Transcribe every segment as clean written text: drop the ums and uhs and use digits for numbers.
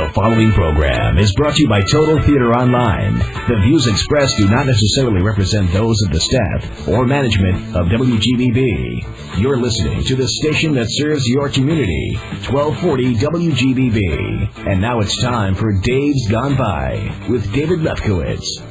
The following program is brought to you by Total Theater Online. The views expressed do not necessarily represent those of the staff or management of WGBB. You're listening to the station that serves your community, 1240 WGBB. And now it's time for Dave's Gone By with David Lefkowitz.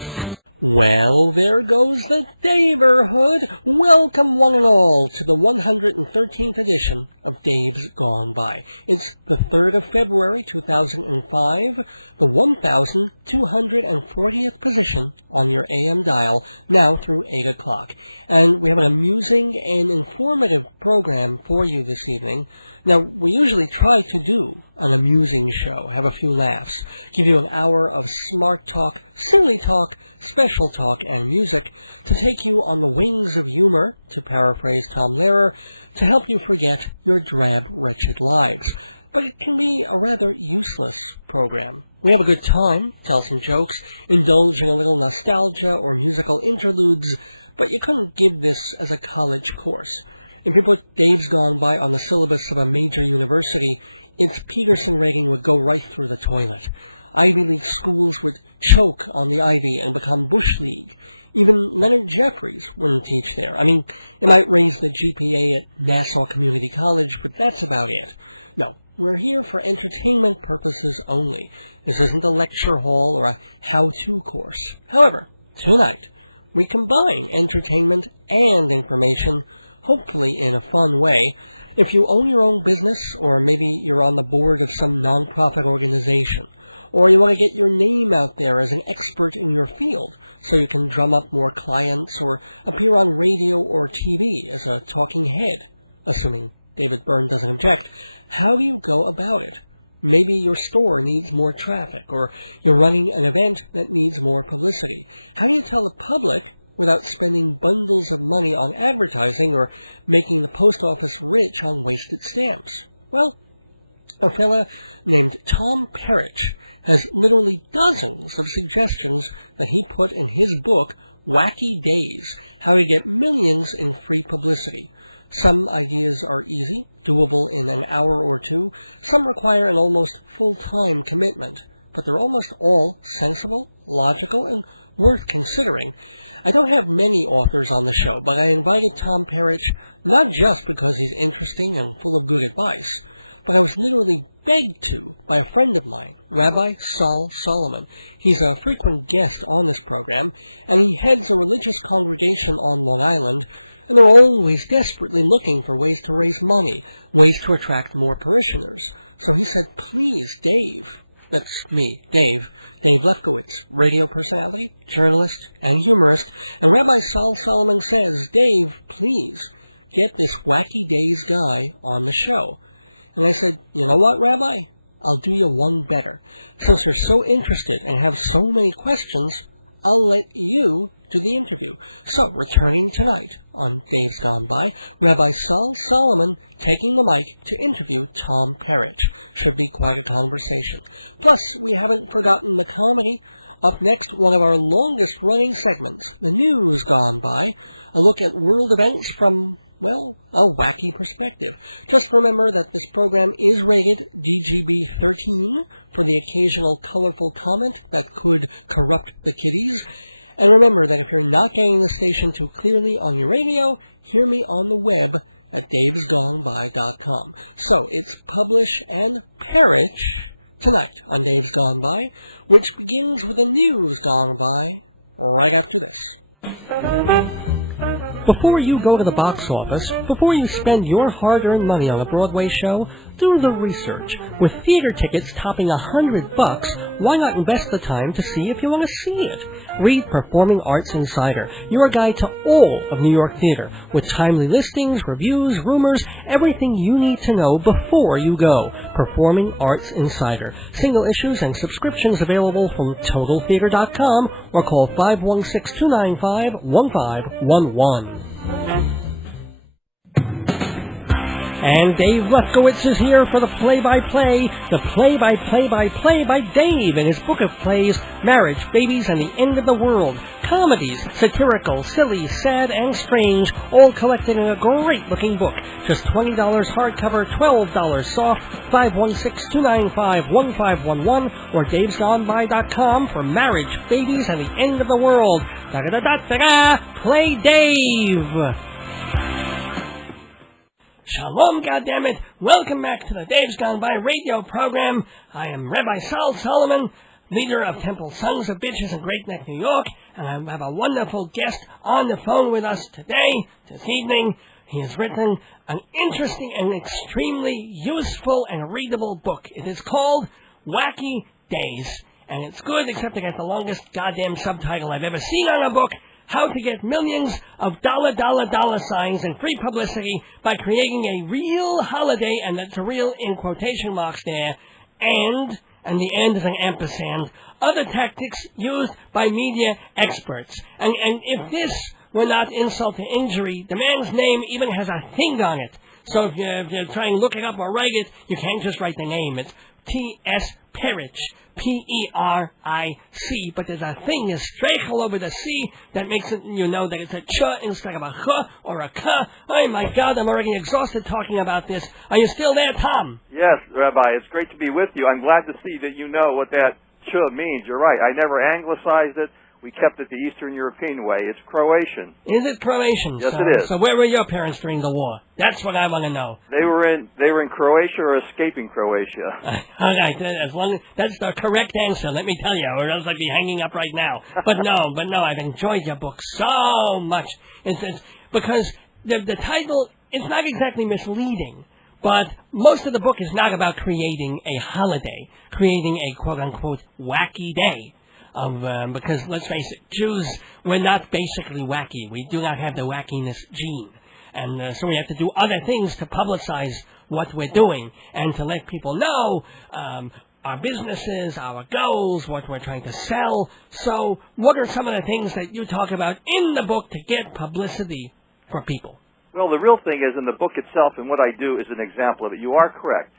Well, there goes the neighborhood. Welcome one and all to the 113th edition of Dave's Gone By. It's the 3rd of February, 2005, the 1,240th position on your AM dial, now through 8 o'clock. And we have an amusing and informative program for you this evening. Now, we usually try to do an amusing show, have a few laughs, give you an hour of smart talk, silly talk, special talk, and music to take you on the wings of humor, to paraphrase Tom Lehrer, to help you forget your drab, wretched lives. But it can be a rather useless program. We have a good time, tell some jokes, indulge in a little nostalgia or musical interludes, but you couldn't give this as a college course. If you put Dave's Gone By on the syllabus of a major university, its Peterson rating would go right through the toilet. Ivy League schools would choke on the Ivy and become Bush League. Even Leonard Jeffries wouldn't teach there. I mean, it might raise the GPA at Nassau Community College, but that's about it. No, we're here for entertainment purposes only. This isn't a lecture hall or a how-to course. However, tonight, we combine entertainment and information, hopefully in a fun way. If you own your own business, or maybe you're on the board of some nonprofit organization, or you want to get your name out there as an expert in your field so you can drum up more clients or appear on radio or TV as a talking head, assuming David Byrne doesn't object, how do you go about it? Maybe your store needs more traffic, or you're running an event that needs more publicity. How do you tell the public without spending bundles of money on advertising or making the post office rich on wasted stamps? Well, a fella named Tom Peric has literally dozens of suggestions that he put in his book, Wacky Days, How to Get Millions in Free Publicity. Some ideas are easy, doable in an hour or two. Some require an almost full-time commitment, but they're almost all sensible, logical, and worth considering. I don't have many authors on the show, but I invited Tom Peric not just because he's interesting and full of good advice, but I was literally begged to by a friend of mine, Rabbi Sol Solomon. He's a frequent guest on this program, and he heads a religious congregation on Long Island, and they're always desperately looking for ways to raise money, ways to attract more parishioners. So he said, please, Dave, that's me, Dave Lefkowitz, radio personality, journalist, and humorist, and Rabbi Sol Solomon says, Dave, please, get this Wacky Days guy on the show. And I said, you know what, Rabbi? I'll do you one better. Since you're so interested and have so many questions, I'll let you do the interview. So, returning tonight on Dave's Gone By, Rabbi Sol Solomon taking the mic to interview Tom Peric. Should be quite a conversation. Plus, we haven't forgotten the comedy. Up next, one of our longest-running segments, The News Gone By, a look at world events from, well, a wacky perspective. Just remember that this program is rated DGB-13 for the occasional colorful comment that could corrupt the kiddies. And remember that if you're not getting the station too clearly on your radio, hear me on the web at davesgoneby.com. So, it's Publish and Peric tonight on Dave's Gone By, which begins with the news gone by right after this. Before you go to the box office, before you spend your hard-earned money on a Broadway show, do the research. With theater tickets topping $100, why not invest the time to see if you want to see it? Read Performing Arts Insider, your guide to all of New York theater, with timely listings, reviews, rumors, everything you need to know before you go. Performing Arts Insider. Single issues and subscriptions available from TotalTheater.com or call 516-295-1511. And Dave Lefkowitz is here for the play-by-play by Dave in his book of plays, Marriage, Babies, and the End of the World. Comedies, satirical, silly, sad, and strange, all collected in a great-looking book. Just $20 hardcover, $12 soft, 516-295-1511, or davesgoneby.com for Marriage, Babies, and the End of the World. Da-da-da-da-da-da! Play Dave! Shalom, goddammit! Welcome back to the Dave's Gone By radio program. I am Rabbi Sol Solomon, leader of Temple Sons of Bitches in Great Neck, New York, and I have a wonderful guest on the phone with us this evening. He has written an interesting and extremely useful and readable book. It is called Wacky Days, and it's good except it got the longest goddamn subtitle I've ever seen on a book. How to get millions of dollar signs and free publicity by creating a real holiday, and that's a real in quotation marks there, and the end is an ampersand, other tactics used by media experts. And if this were not insult to injury, the man's name even has a thing on it. So if you try and look it up or write it, you can't just write the name. It's T.S. Peric, P-E-R-I-C, but there's a thing, a streichel over the C that makes it, you know, that it's a ch instead of a ch or a k. Oh my God, I'm already exhausted talking about this. Are you still there, Tom? Yes, Rabbi, it's great to be with you. I'm glad to see that you know what that ch means. You're right. I never anglicized it. We kept it the Eastern European way. It's Croatian. Is it Croatian? Yes, it is. So where were your parents during the war? That's what I want to know. They were in Croatia or escaping Croatia. All right, that's the correct answer, let me tell you, or else I'd be hanging up right now. But no, I've enjoyed your book so much. It's because the title, it's not exactly misleading, but most of the book is not about creating a holiday, creating a quote-unquote wacky day. Because, let's face it, Jews, we're not basically wacky. We do not have the wackiness gene. And so we have to do other things to publicize what we're doing and to let people know our businesses, our goals, what we're trying to sell. So what are some of the things that you talk about in the book to get publicity for people? Well, the real thing is in the book itself, and what I do is an example of it. You are correct.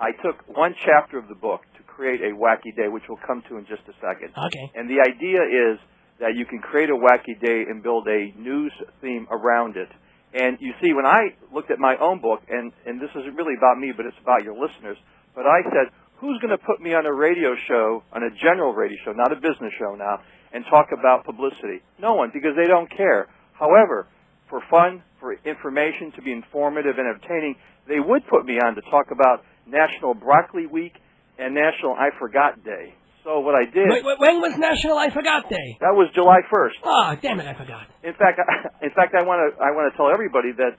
I took one chapter of the book to create a wacky day, which we'll come to in just a second. Okay. And the idea is that you can create a wacky day and build a news theme around it. And you see, when I looked at my own book, and this isn't really about me, but it's about your listeners, but I said, who's going to put me on a radio show, on a general radio show, not a business show now, and talk about publicity? No one, because they don't care. However, for fun, for information, to be informative and entertaining, they would put me on to talk about National Broccoli Week and National I Forgot Day. So what I did... When was National I Forgot Day? That was July 1st. Oh, damn it, I forgot. In fact, I want to tell everybody that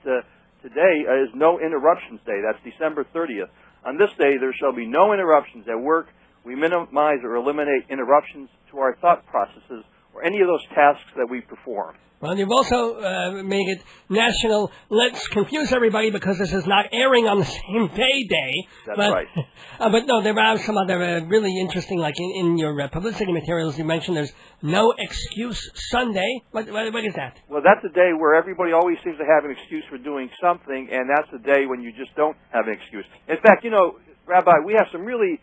today is No Interruptions Day. That's December 30th. On this day, there shall be no interruptions at work. We minimize or eliminate interruptions to our thought processes or any of those tasks that we perform. Well, you've also made it National, let's confuse everybody because this is not airing on the same day. That's right. But no, there are some other really interesting, like in your publicity materials, you mentioned there's No Excuse Sunday. What is that? Well, that's a day where everybody always seems to have an excuse for doing something, and that's the day when you just don't have an excuse. In fact, you know, Rabbi, we have some really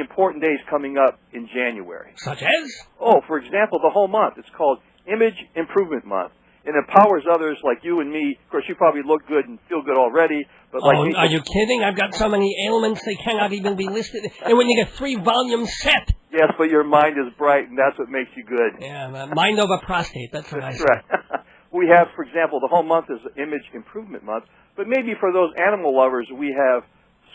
important days coming up in January. Such as? Oh, for example, the whole month. It's called Image Improvement Month. It empowers others like you and me. Of course, you probably look good and feel good already. But like me, are you kidding? I've got so many ailments they cannot even be listed. And when you get 3-volume set. Yes, but your mind is bright, and that's what makes you good. Yeah, mind over prostate. That's what I say. Right. We have, for example, the whole month is Image Improvement Month. But maybe for those animal lovers, we have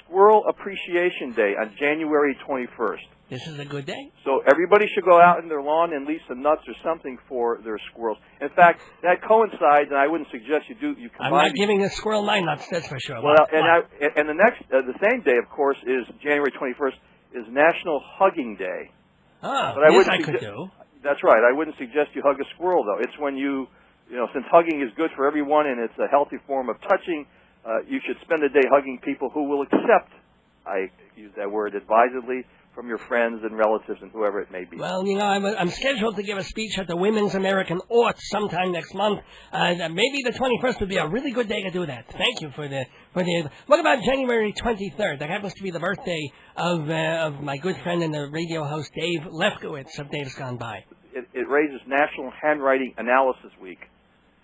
Squirrel Appreciation Day on January 21st. This is a good day. So everybody should go out in their lawn and leave some nuts or something for their squirrels. In fact, that coincides, and I wouldn't suggest you combine. I'm not giving a squirrel my nuts, that's for sure. Well, and the same day, of course, is January 21st, is National Hugging Day. Ah, but I could do. That's right. I wouldn't suggest you hug a squirrel, though. It's when since hugging is good for everyone and it's a healthy form of touching, you should spend the day hugging people who will accept, I use that word advisedly, from your friends and relatives and whoever it may be. Well, I'm scheduled to give a speech at the Women's American Arts sometime next month. Maybe the 21st would be a really good day to do that. Thank you for the. What about January 23rd? That happens to be the birthday of my good friend and the radio host Dave Lefkowitz of Days Gone By. It raises National Handwriting Analysis Week,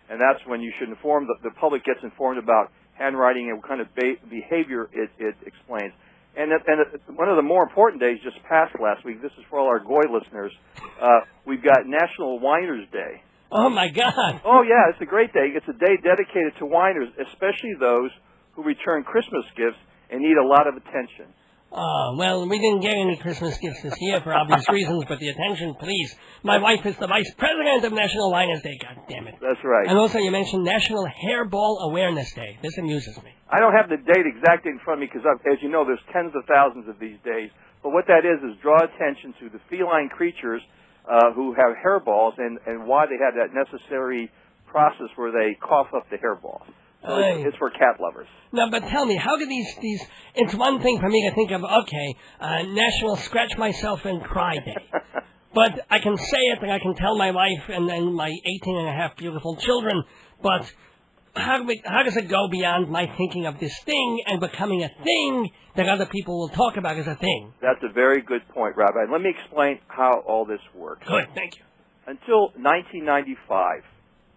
and that's when you should inform the public gets informed about handwriting and what kind of behavior it explains. And one of the more important days just passed last week. This is for all our Goy listeners. We've got National Winers Day. Oh, my God. Oh, yeah, it's a great day. It's a day dedicated to winers, especially those who return Christmas gifts and need a lot of attention. Oh, well, we didn't get any Christmas gifts this year for obvious reasons, but the attention, please. My wife is the vice president of National Winers Day, God damn it. That's right. And also you mentioned National Hairball Awareness Day. This amuses me. I don't have the date exactly in front of me because, as you know, there's tens of thousands of these days. But what that is draw attention to the feline creatures who have hairballs and why they have that necessary process where they cough up the hairballs. So it's for cat lovers. No, but tell me, how do these? It's one thing for me to think of, National Scratch Myself and Cry Day. But I can say it and I can tell my wife and then my 18 and a half beautiful children, but how does it go beyond my thinking of this thing and becoming a thing that other people will talk about as a thing? That's a very good point, Rabbi. Let me explain how all this works. Good, thank you. Until 1995,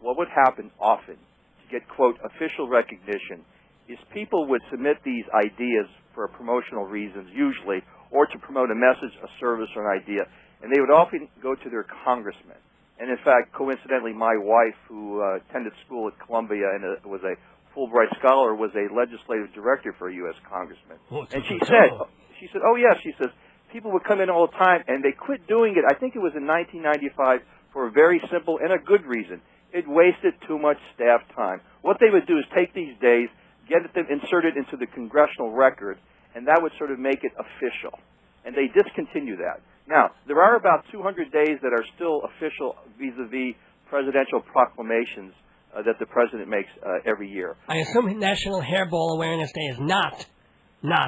what would happen often to get, quote, official recognition is people would submit these ideas for promotional reasons, usually, or to promote a message, a service, or an idea, and they would often go to their congressman. And in fact, coincidentally, my wife, who attended school at Columbia and was a Fulbright scholar, was a legislative director for a U.S. congressman. And she said, oh yes, she says, people would come in all the time, and they quit doing it. I think it was in 1995 for a very simple and a good reason. It wasted too much staff time. What they would do is take these days, get them inserted into the congressional record, and that would sort of make it official. And they discontinue that. Now, there are about 200 days that are still official vis-a-vis presidential proclamations that the president makes every year. I assume National Hairball Awareness Day is not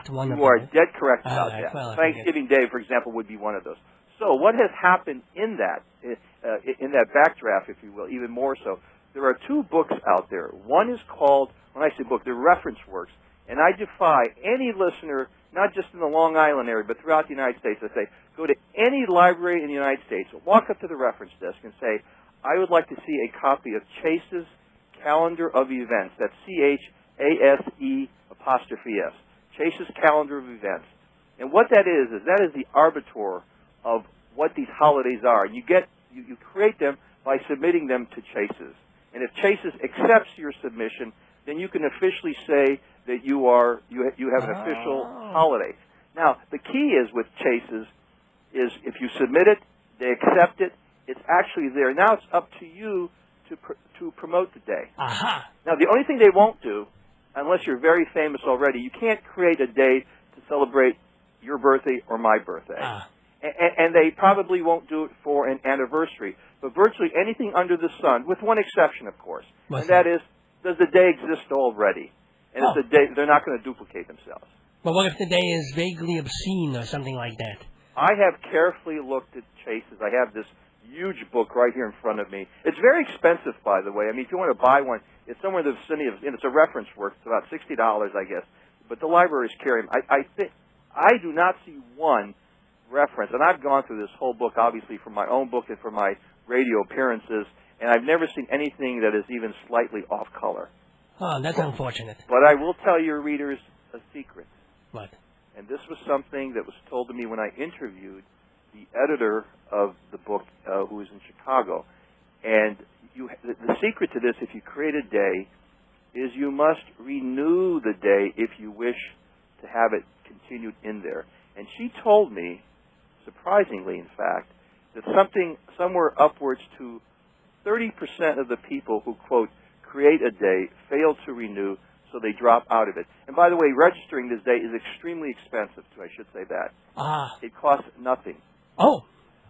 one of them. You are dead correct about that. Well, Thanksgiving Day, for example, would be one of those. So what has happened in that backdraft, if you will, even more so, there are two books out there. One is called, when I say book, they're reference works, and I defy any listener, not just in the Long Island area, but throughout the United States, I say, go to any library in the United States, walk up to the reference desk and say, I would like to see a copy of Chase's Calendar of Events. That's CHASE''S. Chase's Calendar of Events. And what that is the arbiter of what these holidays are. And you create them by submitting them to Chase's. And if Chase's accepts your submission, then you can officially say that you have an official holiday. Now, the key is with Chase's is if you submit it, they accept it, it's actually there. Now it's up to you to promote the day. Now, the only thing they won't do, unless you're very famous already, you can't create a day to celebrate your birthday or my birthday. And they probably won't do it for an anniversary. But virtually anything under the sun, with one exception, of course, and that is, does the day exist already? And it's a day, they're not going to duplicate themselves. But what if the day is vaguely obscene or something like that? I have carefully looked at Chase's. I have this huge book right here in front of me. It's very expensive, by the way. I mean, if you want to buy one, it's somewhere in the vicinity of, and it's a reference work. It's about $60, I guess. But the libraries carry them. I do not see one reference, and I've gone through this whole book, obviously, for my own book and for my radio appearances, and I've never seen anything that is even slightly off color. Oh, that's unfortunate. But I will tell your readers a secret. What? And this was something that was told to me when I interviewed the editor of the book, who was in Chicago. And the secret to this, if you create a day, is you must renew the day if you wish to have it continued in there. And she told me, surprisingly, in fact, that somewhere upwards to 30% of the people who, quote, create a day fail to renew, so they drop out of it. And by the way, registering this day is extremely expensive, too, I should say that. It costs nothing. Oh,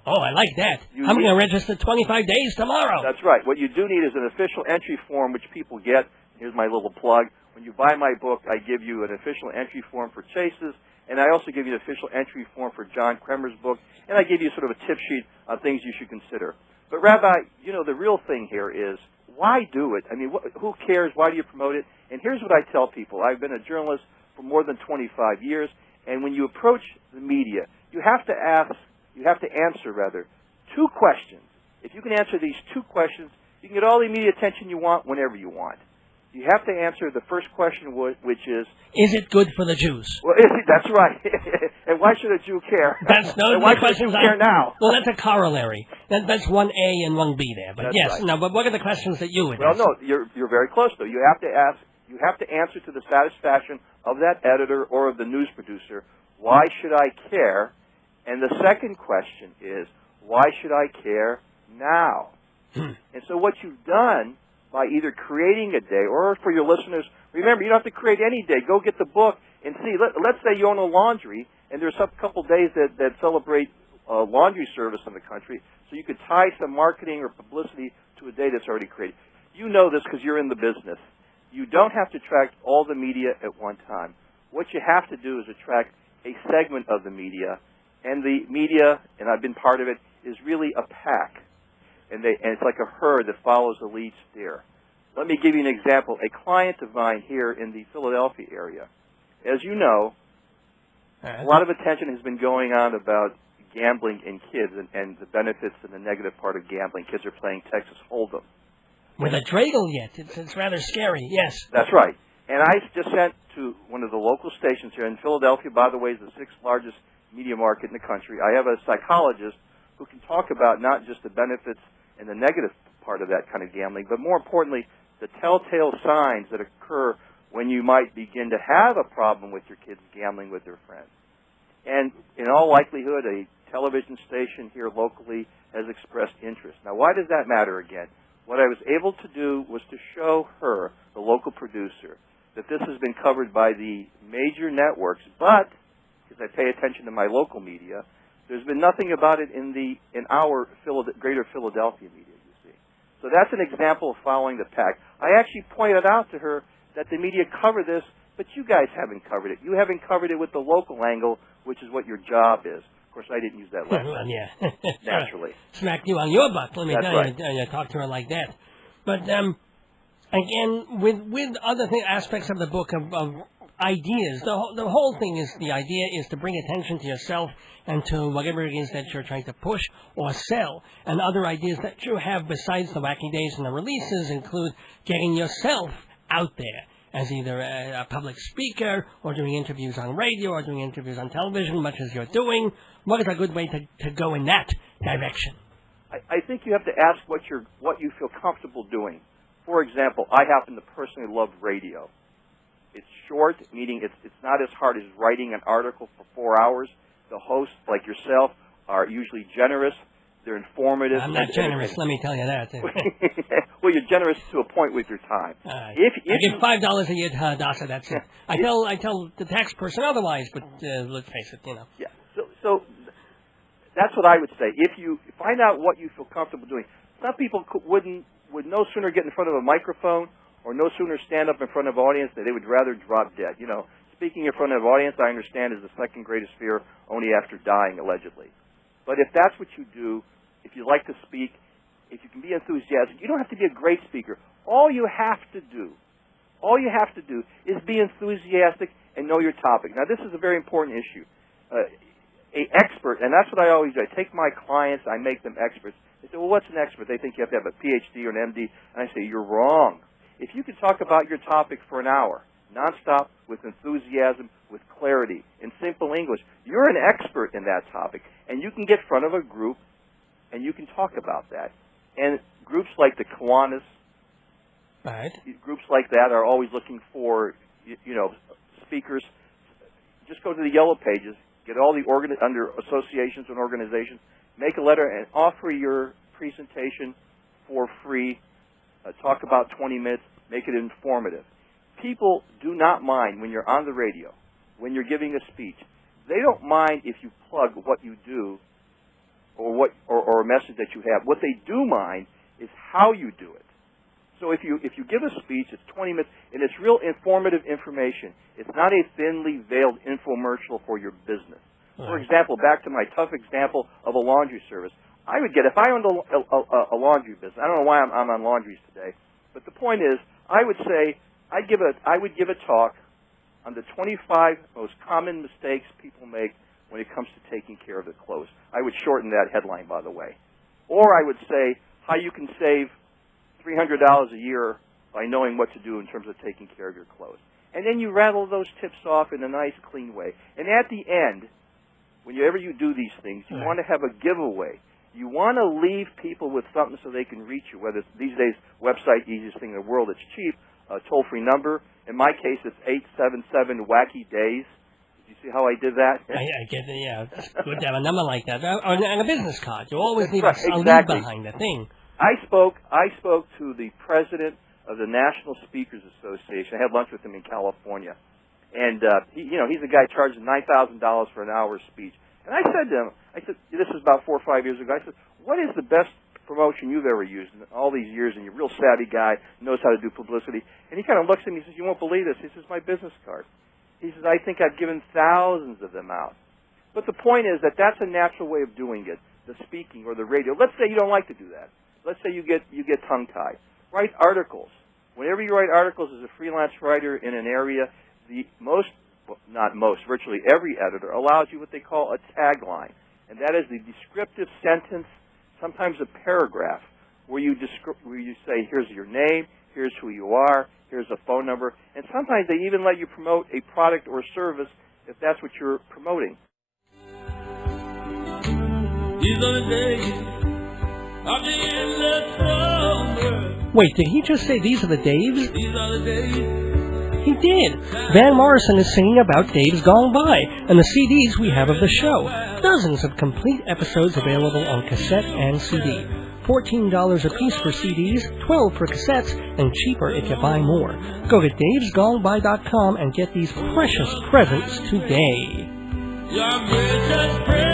I like that. I'm going to register 25 days tomorrow. That's right. What you do need is an official entry form, which people get. Here's my little plug. When you buy my book, I give you an official entry form for Chase's, And I also give you the official entry form for John Kremer's book, and I give you sort of a tip sheet on things you should consider. But, Rabbi, the real thing here is, why do it? I mean, who cares? Why do you promote it? And here's what I tell people. I've been a journalist for more than 25 years, and when you approach the media, you have to answer two questions. If you can answer these two questions, you can get all the media attention you want whenever you want. You have to answer the first question, which is it good for the Jews? Well, that's right. And why should a Jew care? That's no. Why should a Jew care now? Well, that's a corollary. That's one A and one B there. But that's yes, right. no. But what are the questions that you would Well, ask? no, you're very close though. You have to answer to the satisfaction of that editor or of the news producer. Why should I care? And the second question is, why should I care now? And so what you've done by either creating a day, or for your listeners, remember, you don't have to create any day. Go get the book and see. Let's say you own a laundry, and there's a couple days that celebrate laundry service in the country, so you could tie some marketing or publicity to a day that's already created. You know this because you're in the business. You don't have to attract all the media at one time. What you have to do is attract a segment of the media, and the media, and I've been part of it, is really a pack. And it's like a herd that follows a lead steer. Let me give you an example. A client of mine here in the Philadelphia area, as you know, a lot of attention has been going on about gambling in kids and the benefits and the negative part of gambling. Kids are playing Texas Hold'em. With a dreidel yet. It's rather scary, yes. That's right. And I just sent to one of the local stations here in Philadelphia, by the way, is the 6th largest media market in the country. I have a psychologist who can talk about not just the benefits and the negative part of that kind of gambling, but more importantly, the telltale signs that occur when you might begin to have a problem with your kids gambling with their friends. And in all likelihood, a television station here locally has expressed interest. Now, why does that matter again? What I was able to do was to show her, the local producer, that this has been covered by the major networks, but, because I pay attention to my local media, there's been nothing about it in our greater Philadelphia media, you see. So that's an example of following the pack. I actually pointed out to her that the media cover this, but you guys haven't covered it. You haven't covered it with the local angle, which is what your job is. Of course, I didn't use that language. Well, yeah. Naturally. Smacked you on your butt, let me That's tell right. you. You talk to her like that. But, again, with other aspects of the book of ideas, the whole thing is, the idea is to bring attention to yourself and to whatever it is that you're trying to push or sell. And other ideas that you have besides the Wacky Days and the releases include getting yourself out there as either a public speaker or doing interviews on radio or doing interviews on television, much as you're doing. What is a good way to go in that direction? I think you have to ask what you feel comfortable doing. For example, I happen to personally love radio. It's short, meaning it's not as hard as writing an article for 4 hours. The hosts, like yourself, are usually generous. They're informative. I'm not generous, let me tell you that. Well, you're generous to a point with your time. I If give $5 a year to Hadassah, that's it. I tell the tax person otherwise, but let's face it, Yeah. So that's what I would say. If you find out what you feel comfortable doing, some people would no sooner get in front of a microphone or no sooner stand up in front of an audience that they would rather drop dead. Speaking in front of an audience, I understand, is the second greatest fear, only after dying, allegedly. But if that's what you do, if you like to speak, if you can be enthusiastic, you don't have to be a great speaker. All you have to do is be enthusiastic and know your topic. Now, this is a very important issue. An expert, and that's what I always do. I take my clients, I make them experts. They say, well, what's an expert? They think you have to have a PhD or an MD. And I say, you're wrong. If you can talk about your topic for an hour, nonstop, with enthusiasm, with clarity, in simple English, you're an expert in that topic. And you can get in front of a group, and you can talk about that. And groups like the Kiwanis, right, groups like that are always looking for, speakers. Just go to the Yellow Pages, get all the under associations and organizations, make a letter, and offer your presentation for free. Talk about 20 minutes, make it informative. People do not mind when you're on the radio, when you're giving a speech. They don't mind if you plug what you do or a message that you have. What they do mind is how you do it. So if you give a speech, it's 20 minutes, and it's real informative information. It's not a thinly veiled infomercial for your business. For example, back to my tough example of a laundry service. I would get, if I owned a laundry business, I don't know why I'm on laundries today, but the point is, I would say, I would give a talk on the 25 most common mistakes people make when it comes to taking care of their clothes. I would shorten that headline, by the way. Or I would say how you can save $300 a year by knowing what to do in terms of taking care of your clothes. And then you rattle those tips off in a nice, clean way. And at the end, whenever you do these things, you want to have a giveaway. You want to leave people with something so they can reach you, whether it's these days, website, easiest thing in the world, it's cheap, a toll-free number. In my case, it's 877 Wacky Days. Did you see how I did that? I get it, yeah. It's good to have a number like that. And a business card. You always need exactly. a lead behind the thing. I spoke to the president of the National Speakers Association. I had lunch with him in California. And, he's a guy charging $9,000 for an hour speech. And I said to him, this was about 4 or 5 years ago, I said, what is the best promotion you've ever used in all these years? And you're a real savvy guy, knows how to do publicity. And he kind of looks at me and says, you won't believe this. He says, my business card. He says, I think I've given thousands of them out. But the point is that that's a natural way of doing it, the speaking or the radio. Let's say you don't like to do that. Let's say you get tongue-tied. Write articles. Whenever you write articles as a freelance writer in an area, virtually every editor allows you what they call a tagline. And that is the descriptive sentence, sometimes a paragraph, where you say, here's your name, here's who you are, here's a phone number, and sometimes they even let you promote a product or service if that's what you're promoting. These are the days of the endless summer. Wait, did he just say these are the Daves? These are the days. He did. Van Morrison is singing about Days Gone By and the CDs we have of the show. Dozens of complete episodes available on cassette and CD. $14 a piece for CDs, $12 for cassettes, and cheaper if you buy more. Go to davesgoneby.com and get these precious presents today. Your precious present.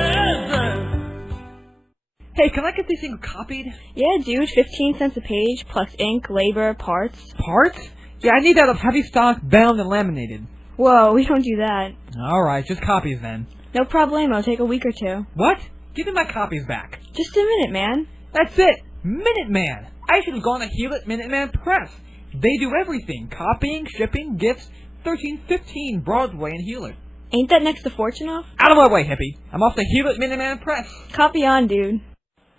Hey, can I get these things copied? Yeah, dude, 15 cents a page, plus ink, labor, parts. Parts? Yeah, I need that of heavy stock, bound, and laminated. Whoa, we don't do that. Alright, just copies then. No problemo, take a week or two. What? Give me my copies back. Just a minute, man. That's it! Minuteman! I should have gone to Hewlett Minuteman Press. They do everything. Copying, shipping, gifts. 1315 Broadway in Hewlett. Ain't that next to Fortunoff? Out of my way, hippie. I'm off to Hewlett Minuteman Press. Copy on, dude.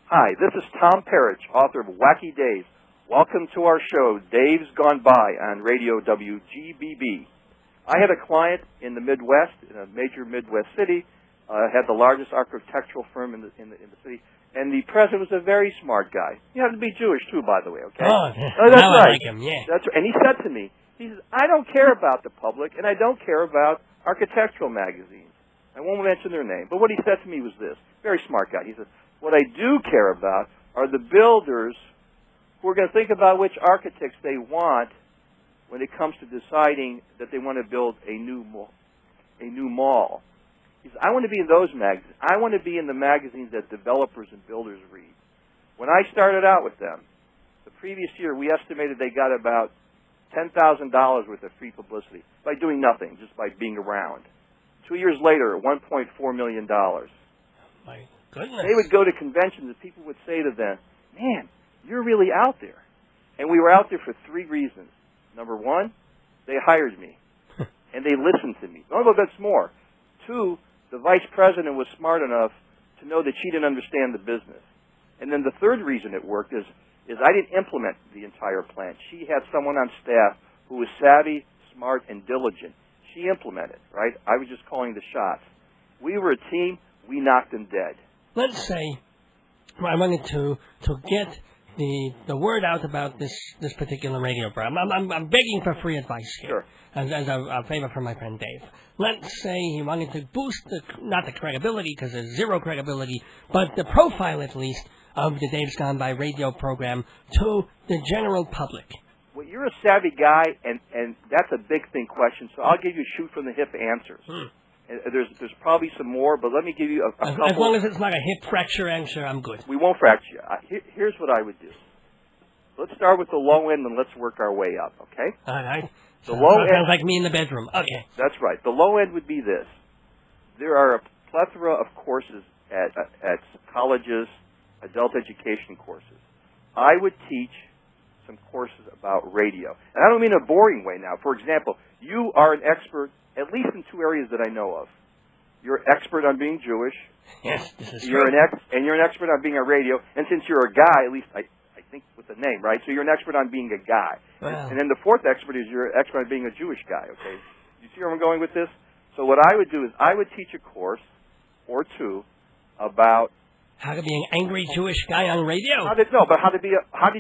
Hi, this is Tom Peric, author of Wacky Days. Welcome to our show, Days Gone By, on radio WGBB. I had a client in the Midwest, in a major Midwest city, had the largest architectural firm in the city, and the president was a very smart guy. He had to be Jewish, too, by the way, okay? Oh, that's now right. I like him, yeah. That's right. And he said to me, he says, I don't care about the public, and I don't care about architectural magazines. I won't mention their name, but what he said to me was this. Very smart guy. He said, what I do care about are the builders who are going to think about which architects they want when it comes to deciding that they want to build a new mall. He said, I want to be in those magazines. I want to be in the magazines that developers and builders read. When I started out with them, the previous year, we estimated they got about $10,000 worth of free publicity by doing nothing, just by being around. 2 years later, $1.4 million. My goodness. They would go to conventions and people would say to them, man, you're really out there. And we were out there for 3 reasons. Number 1, they hired me. And they listened to me. Oh, that's more. 2, the vice president was smart enough to know that she didn't understand the business. And then the 3rd reason it worked is I didn't implement the entire plan. She had someone on staff who was savvy, smart, and diligent. She implemented, right? I was just calling the shots. We were a team. We knocked them dead. Let's say I wanted to get the word out about this particular radio program. I'm begging for free advice here. Sure. As a favor from my friend Dave. Let's say he wanted to boost not the credibility, because there's zero credibility, but the profile at least of the Dave's Gone By radio program to the general public. Well, you're a savvy guy, and that's a big thing question, so I'll give you shoot from the hip answers. And there's probably some more, but let me give you a couple. As long as it's not a hip fracture answer, I'm good. We won't fracture you. Here's what I would do. let's start with the low end and let's work our way up, okay? All right. The low end, sounds like me in the bedroom. Okay. that's right. The low end would be this. There are a plethora of courses at colleges, adult education courses. I would teach some courses about radio. And I don't mean in a boring way now. For example, you are an expert, at least in two areas that I know of. You're an expert on being Jewish. Yes, this is You're true. you're an expert on being a radio. And since you're a guy, at least I think with the name, right? So you're an expert on being a guy. Wow. And then the fourth expert is you're an expert on being a Jewish guy, okay? You see where I'm going with this? So what I would do is I would teach a course or two about How to be an angry Jewish guy on radio? how did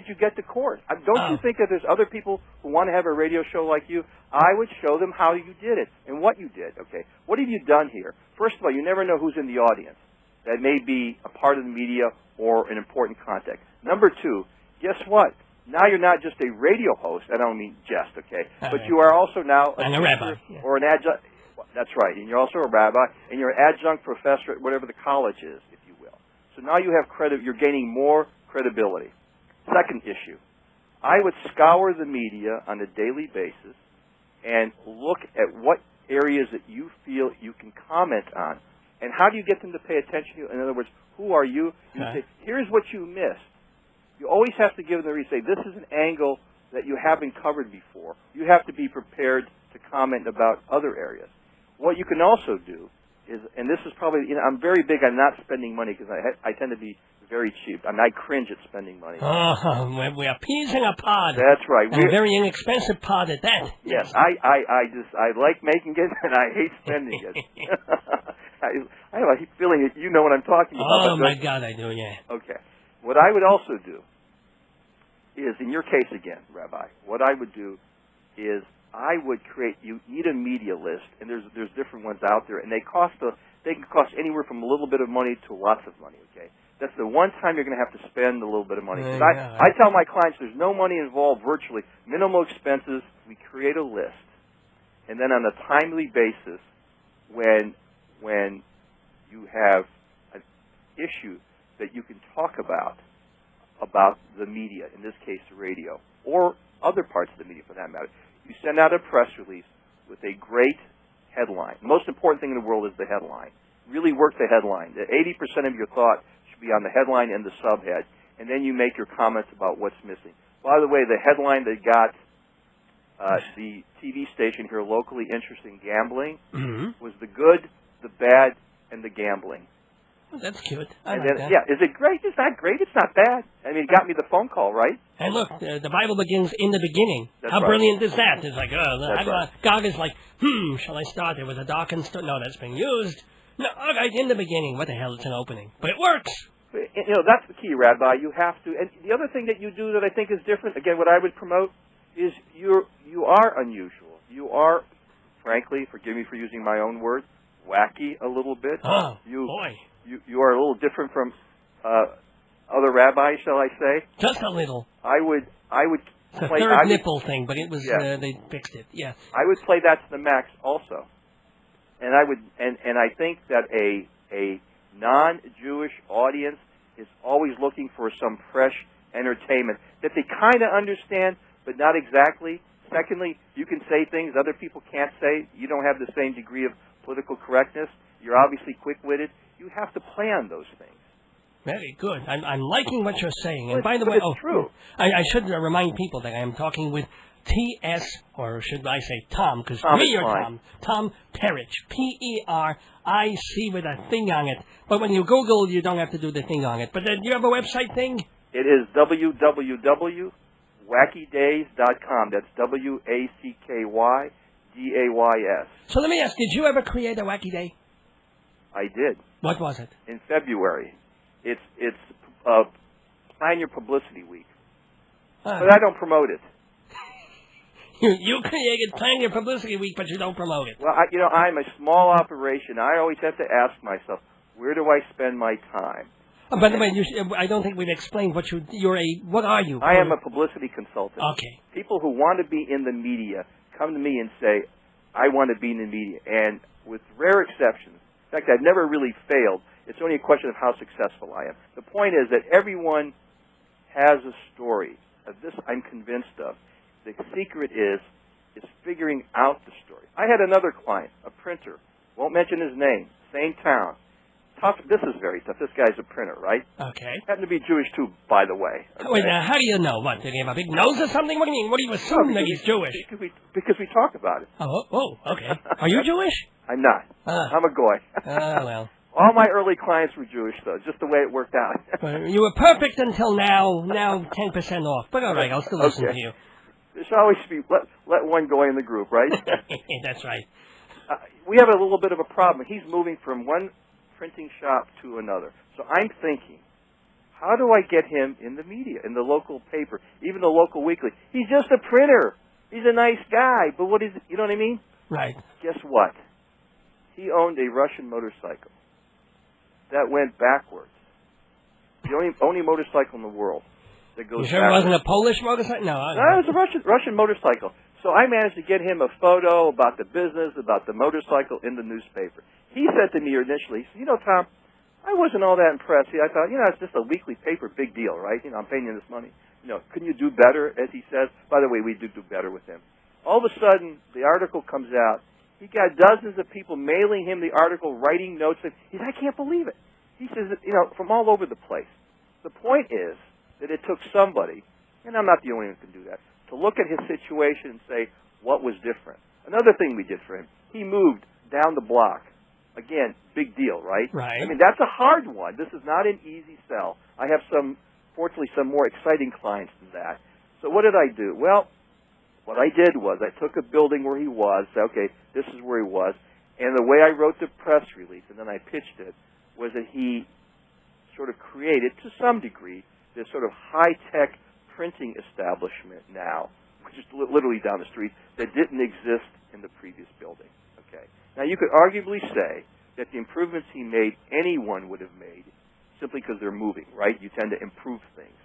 you get the course? Don't you think that there's other people who want to have a radio show like you? I would show them how you did it and what you did, okay? What have you done here? First of all, you never know who's in the audience. That may be a part of the media or an important contact. Number two, guess what? Now you're not just a radio host. I don't mean just, okay? But you are also now And a rabbi. teacher or an adjunct. That's right. And you're also a rabbi, and you're an adjunct professor at whatever the college is, if you will. So now you have you're gaining more credibility. Second issue, I would scour the media on a daily basis and look at what areas that you feel you can comment on. And how do you get them to pay attention to you? In other words, who are you? You say, here's what you missed. You always have to give them the reason. Say, this is an angle that you haven't covered before. You have to be prepared to comment about other areas. What you can also do is, and this is probably, I'm very big on not spending money because I tend to be very cheap. I mean, I cringe at spending money. Oh, we're peas in a pod. That's right. And a very inexpensive pod at that. Yes, I like making it and I hate spending it. I have a feeling that you know what I'm talking about. Oh, my God, I do, yeah. Okay. What I would also do is, in your case again, Rabbi, what I would do is I would create, you need a media list, and there's different ones out there, and they can cost anywhere from a little bit of money to lots of money, okay? That's the one time you're going to have to spend a little bit of money. I tell my clients there's no money involved virtually. Minimal expenses, we create a list. And then on a timely basis, when you have an issue that you can talk about the media, in this case the radio, or other parts of the media for that matter, you send out a press release with a great headline. The most important thing in the world is the headline. Really work the headline. The 80% of your thought should be on the headline and the subhead, and then you make your comments about what's missing. By the way, the headline that got the TV station here locally interested in gambling was the good, the bad, and the gambling. Well, that's cute. And then, yeah, is it great? It's not great. It's not bad. I mean, it got me the phone call, right? And look, the Bible begins in the beginning. That's How right. brilliant is that? It's like, right. God is like, shall I start? There was a darkened store. No, that's been used. No, okay, in the beginning. What the hell? It's an opening. But it works. That's the key, Rabbi. You have to. And the other thing that you do that I think is different, again, what I would promote is you are unusual. You are, frankly, forgive me for using my own word, wacky a little bit. Oh, boy. You are a little different from other rabbis, shall I say? Just a little. I would It's a play third nipple thing, but it was they fixed it. Yeah. I would play that to the max also, and I would and I think that a non-Jewish audience is always looking for some fresh entertainment that they kind of understand, but not exactly. Secondly, you can say things other people can't say. You don't have the same degree of political correctness. You're obviously quick-witted. You have to play on those things. Very good. I'm liking what you're saying. And But by the way, it's true. I should remind people that I am talking with T.S., or should I say Tom, because Tom me is or fine. Tom Peric, P-E-R-I-C with a thing on it. But when you Google, you don't have to do the thing on it. But do you have a website thing? It is www.wackydays.com. That's WACKYDAYS. So let me ask, did you ever create a Wacky Day? I did. What was it? In February. It's Plan Your Publicity Week. But I don't promote it. You created Plan Your Publicity Week, but you don't promote it. Well, I'm a small operation. I always have to ask myself, where do I spend my time? By the way, I don't think we've explained what what are you? I am a publicity consultant. Okay. People who want to be in the media come to me and say, I want to be in the media. And with rare exceptions, in fact, I've never really failed. It's only a question of how successful I am. The point is that everyone has a story, this I'm convinced of. The secret is figuring out the story. I had another client, a printer, won't mention his name, same town. Tough. This is very tough. This guy's a printer, right? Okay. Happened to be Jewish too, by the way. Okay? Wait, now, how do you know? What, did he have a big nose or something? What do you mean? What do you assume that he's Jewish? Because we talk about it. Oh, okay. Are you Jewish? I'm not. I'm a goy. Well. All my early clients were Jewish, though, just the way it worked out. You were perfect until now. Now 10% off. But all right, I'll still listen to you. There should always be let one go in the group, right? That's right. We have a little bit of a problem. He's moving from one printing shop to another. So I'm thinking, how do I get him in the media, in the local paper, even the local weekly? He's just a printer. He's a nice guy, but what is it? You know what I mean? Right. Guess what? He owned a Russian motorcycle that went backwards. The only motorcycle in the world that goes You sure backwards. it wasn't a Polish motorcycle? No, it was a Russian motorcycle. So I managed to get him a photo about the business, about the motorcycle in the newspaper. He said to me initially, he said, Tom, I wasn't all that impressed. I thought, it's just a weekly paper, big deal, right? I'm paying you this money. Couldn't you do better, as he says? By the way, we do better with him. All of a sudden, the article comes out. He got dozens of people mailing him the article, writing notes. He said, I can't believe it. He says, from all over the place. The point is that it took somebody, and I'm not the only one who can do that, to look at his situation and say, what was different? Another thing we did for him, he moved down the block. Again, big deal, right? Right. I mean, that's a hard one. This is not an easy sell. I have fortunately, some more exciting clients than that. So what did I do? Well, what I did was I took a building where he was, said, okay, this is where he was, and the way I wrote the press release, and then I pitched it, was that he sort of created, to some degree, this sort of high-tech printing establishment now, which is literally down the street, that didn't exist in the previous building. Okay. Now, you could arguably say that the improvements he made, anyone would have made, simply because they're moving, right? You tend to improve things.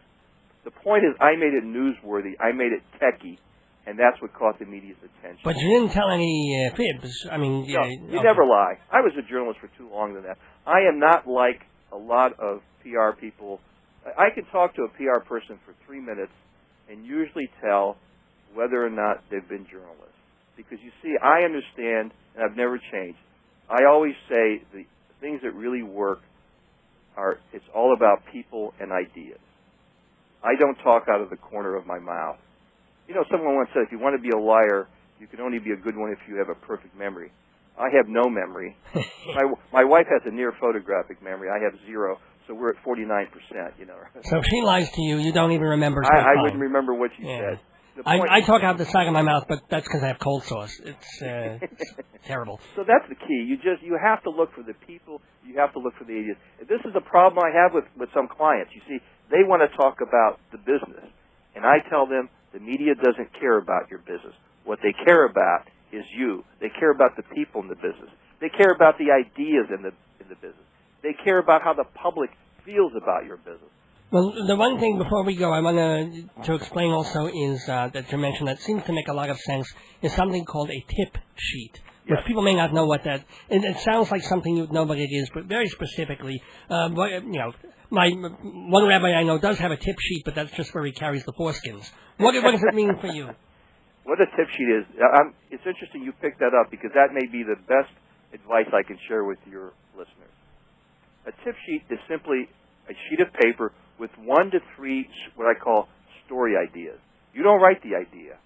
The point is, I made it newsworthy, I made it techy, and that's what caught the media's attention. But you didn't tell any fibs. I mean, no, you never lie. I was a journalist for too long than that. I am not like a lot of PR people. I can talk to a PR person for 3 minutes and usually tell whether or not they've been journalists. Because you see, I understand, and I've never changed. I always say the things that really work it's all about people and ideas. I don't talk out of the corner of my mouth. Someone once said, if you want to be a liar, you can only be a good one if you have a perfect memory. I have no memory. My wife has a near photographic memory. I have zero, so we're at 49%, So if she lies to you, you don't even remember. I wouldn't remember what she said. I talk out the side of my mouth, but that's because I have cold sores. It's terrible. So that's the key. You have to look for the people. You have to look for the ideas. This is a problem I have with some clients. You see, they want to talk about the business, and I tell them the media doesn't care about your business. What they care about is you. They care about the people in the business. They care about the ideas in the business. They care about how the public feels about your business. Well, the one thing before we go I want to explain also is that you mentioned that seems to make a lot of sense is something called a tip sheet. Yes. Which people may not know what that. It sounds like something you'd know what it is, but very specifically, my one rabbi I know does have a tip sheet, but that's just where he carries the foreskins. What does it mean for you? What a tip sheet is, it's interesting you picked that up because that may be the best advice I can share with your listeners. A tip sheet is simply a sheet of paper with 1 to 3 what I call story ideas. You don't write the idea.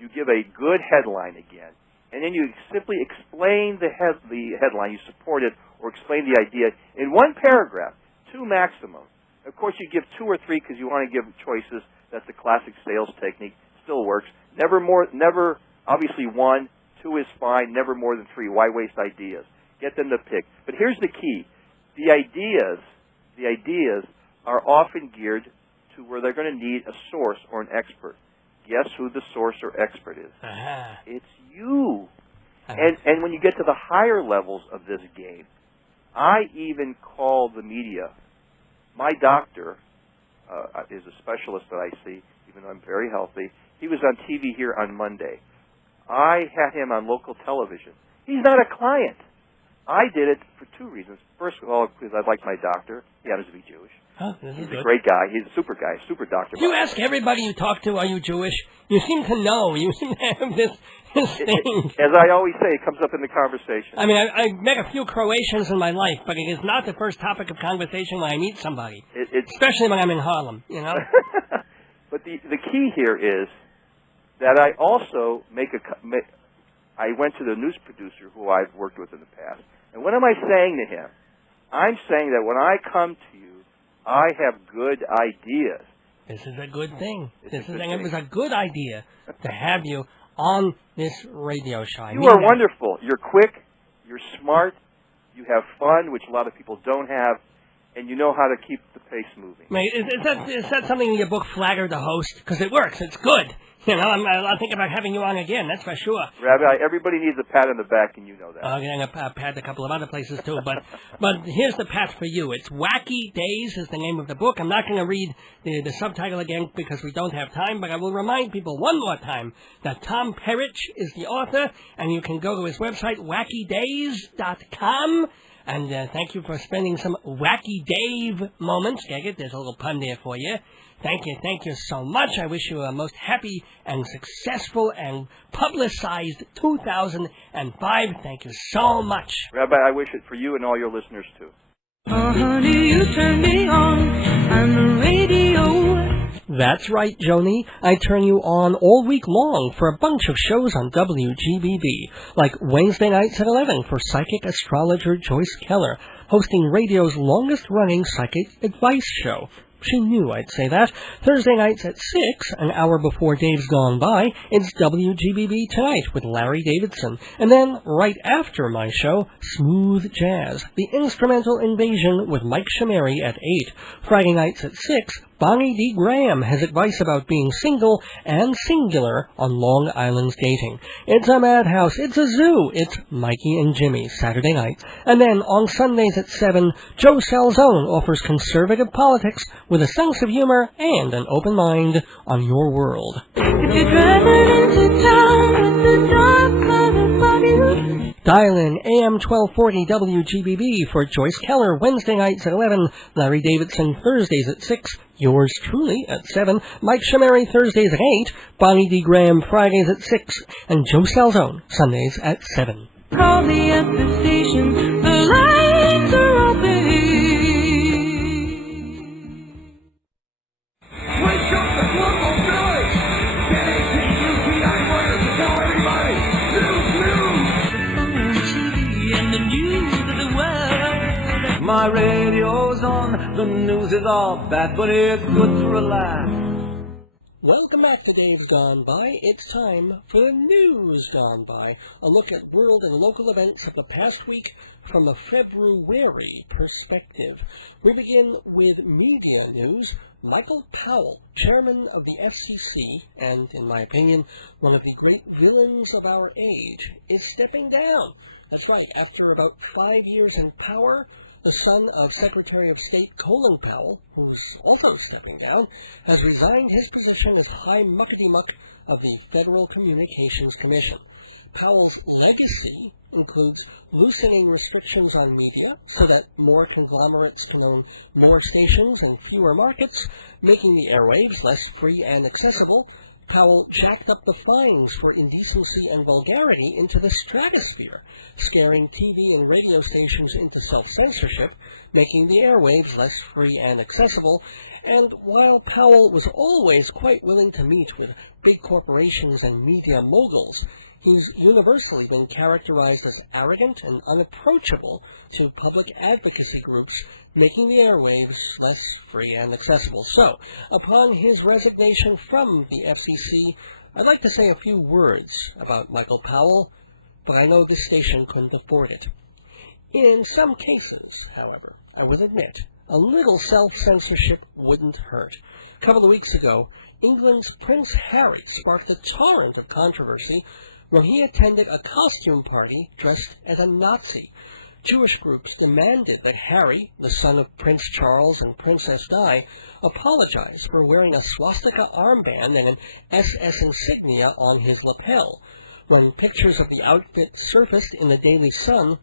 You give a good headline again, and then you simply explain the headline. You support it or explain the idea in 1 paragraph, 2 maximum. Of course, you give 2 or 3 because you want to give choices. That's the classic sales technique. Still works. Never, obviously 1, 2 is fine, never more than 3. Why waste ideas? Get them to pick. But here's the key. The ideas are often geared to where they're going to need a source or an expert. Guess who the source or expert is? Uh-huh. It's you. And when you get to the higher levels of this game, I even call the media. My doctor is a specialist that I see, even though I'm very healthy. He was on TV here on Monday. I had him on local television. He's not a client. I did it for two reasons. First of all, because I liked my doctor. He happens to be Jewish. Oh, this is He's good. a great guy. He's a super guy, super doctor. You ask everybody you talk to, are you Jewish? You seem to know. You seem to have this thing. As I always say, it comes up in the conversation. I mean, I met a few Croatians in my life, but it is not the first topic of conversation when I meet somebody, especially when I'm in Harlem, you know? But the key here is that I also I went to the news producer who I've worked with in the past, and what am I saying to him? I'm saying that when I come to you, I have good ideas. This is a good thing. It was a good idea to have you on this radio show. You are wonderful. You're quick. You're smart. You have fun, which a lot of people don't have, and you know how to keep the pace moving. Is that something in your book, Flagger the Host? Because it works. It's good. You know, I'm thinking about having you on again, that's for sure. Rabbi, everybody needs a pat on the back, and you know that. I'm going to pat a couple of other places, too. But here's the pat for you. It's Wacky Days is the name of the book. I'm not going to read the subtitle again because we don't have time, but I will remind people one more time that Tom Peric is the author, and you can go to his website, wackydays.com. And thank you for spending some Wacky Dave moments. Get there's a little pun there for you. Thank you so much. I wish you a most happy and successful and publicized 2005. Thank you so much. Rabbi, I wish it for you and all your listeners, too. Oh, honey, you turn me on the radio. That's right, Joni. I turn you on all week long for a bunch of shows on WGBB, like Wednesday nights at 11 for psychic astrologer Joyce Keller, hosting radio's longest-running psychic advice show. She knew I'd say that. Thursday nights at 6, an hour before Dave's Gone By, it's WGBB Tonight with Larry Davidson. And then, right after my show, Smooth Jazz, the Instrumental Invasion with Mike Shameri at 8. Friday nights at 6, Bonnie D. Graham has advice about being single and singular on Long Island's dating. It's a madhouse. It's a zoo. It's Mikey and Jimmy, Saturday nights. And then on Sundays at 7, Joe Salzone offers conservative politics with a sense of humor and an open mind on your world. If you're driving into town with the dark cloud above you. Dial in AM 1240 WGBB for Joyce Keller, Wednesday nights at 11, Larry Davidson, Thursdays at 6, yours truly at 7, Mike Shameri, Thursdays at 8, Bonnie D. Graham, Fridays at 6, and Joe Salzone, Sundays at 7. Call me at the station, the lights are open. My radio's on, the news is all bad, but it's good to relax. Welcome back to Dave's Gone By. It's time for the News Gone By, a look at world and local events of the past week from a February perspective. We begin with media news. Michael Powell, chairman of the FCC, and, in my opinion, one of the great villains of our age, is stepping down. That's right, after about 5 years in power, the son of Secretary of State Colin Powell, who's also stepping down, has resigned his position as High Muckety-Muck of the Federal Communications Commission. Powell's legacy includes loosening restrictions on media so that more conglomerates can own more stations and fewer markets, making the airwaves less free and accessible. Powell jacked up the fines for indecency and vulgarity into the stratosphere, scaring TV and radio stations into self-censorship, making the airwaves less free and accessible. And while Powell was always quite willing to meet with big corporations and media moguls, he's universally been characterized as arrogant and unapproachable to public advocacy groups, making the airwaves less free and accessible. So, upon his resignation from the FCC, I'd like to say a few words about Michael Powell, but I know this station couldn't afford it. In some cases, however, I will admit, a little self-censorship wouldn't hurt. A couple of weeks ago, England's Prince Harry sparked a torrent of controversy when he attended a costume party dressed as a Nazi. Jewish groups demanded that Harry, the son of Prince Charles and Princess Di, apologize for wearing a swastika armband and an SS insignia on his lapel. When pictures of the outfit surfaced in the Daily Sun,